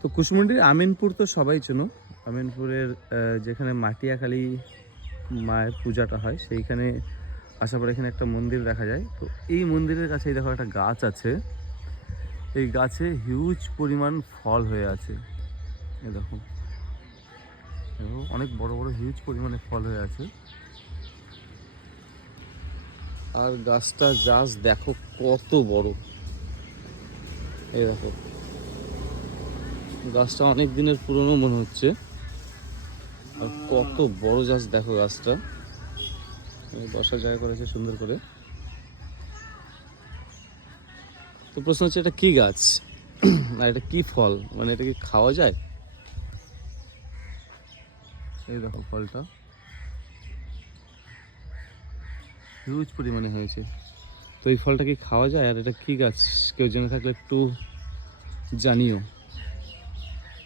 তো কুশমুন্ডির আমিনপুর তো সবাই চেনো। আমিনপুরের যেখানে মাটিয়াকালী মায়ের পূজাটা হয় সেইখানে আসার পর এখানে একটা মন্দির দেখা যায়। তো এই মন্দিরের কাছেই দেখো একটা গাছ আছে, এই গাছে হিউজ পরিমাণ ফল হয়ে আছে। এই দেখো অনেক বড় বড় হিউজ পরিমাণে ফল হয়ে আছে। আর গাছটা জাস্ট দেখো কত বড়। এই দেখো গাছটা অনেক দিনের পুরনো মনে হচ্ছে, আর কত বড় জাস্ট দেখো গাছটা। বসার জায়গা করেছে সুন্দর করে। তো প্রশ্ন হচ্ছে এটা কি গাছ আর এটা কি ফল, মানে এটা কি খাওয়া যায়? এই দেখো ফলটা হিউজ পরিমাণে হয়েছে। তো এই ফলটা কি খাওয়া যায় আর এটা কি গাছ, কেউ জেনে থাকলে একটু জানিও।